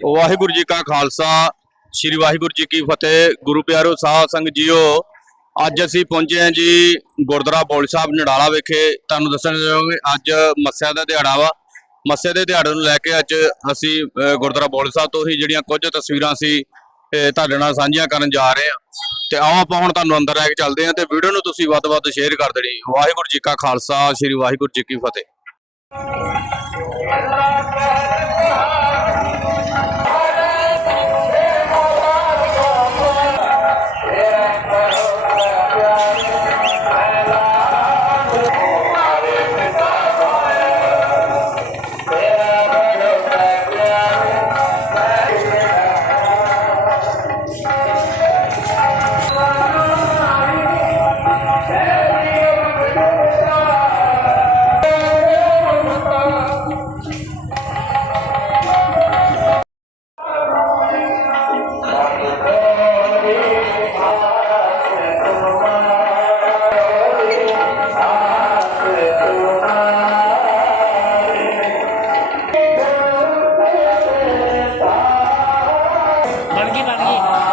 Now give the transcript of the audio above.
ਵਾਹਿਗੁਰੂ ਜੀ ਕਾ ਖਾਲਸਾ, ਸ੍ਰੀ ਵਾਹਿਗੁਰੂ ਜੀ ਕੀ ਫਤਿਹ। ਗੁਰੂ ਪਿਆਰੋ ਸਾਧ ਸੰਗਤ ਜੀਓ, ਅੱਜ ਅਸੀਂ ਪਹੁੰਚੇ ਹਾਂ ਜੀ ਗੁਰਦੁਆਰਾ ਬੋਲ ਸਾਹਿਬ ਨਡਾਲਾ ਵਿਖੇ। ਤੁਹਾਨੂੰ ਦੱਸਣ ਚਾਹਾਂਗੇ ਅੱਜ ਮੱਸਿਆ ਦਾ ਦਿਹਾੜਾ ਵਾ। ਮੱਸਿਆ ਦੇ ਦਿਹਾੜੇ ਨੂੰ ਲੈ ਕੇ ਅੱਜ ਅਸੀਂ ਗੁਰਦੁਆਰਾ ਬੋਲ ਸਾਹਿਬ ਤੋਂ ਹੀ ਜਿਹੜੀਆਂ ਕੁਝ ਤਸਵੀਰਾਂ ਸੀ ਤੁਹਾਡੇ ਨਾਲ ਸਾਂਝੀਆਂ ਕਰਨ ਜਾ ਰਹੇ ਹਾਂ। ਤੇ ਆਓ ਆਪਾਂ ਹੁਣ ਤੁਹਾਨੂੰ ਅੰਦਰ ਲੈ ਕੇ ਚੱਲਦੇ ਹਾਂ ਤੇ ਵੀਡੀਓ ਨੂੰ ਤੁਸੀਂ ਵੱਧ ਤੋਂ ਵੱਧ ਸ਼ੇਅਰ ਕਰ ਦੇਣੀ। ਵਾਹਿਗੁਰੂ ਜੀ ਕਾ ਖਾਲਸਾ, ਸ੍ਰੀ ਵਾਹਿਗੁਰੂ ਜੀ ਕੀ ਫਤਿਹ। 可以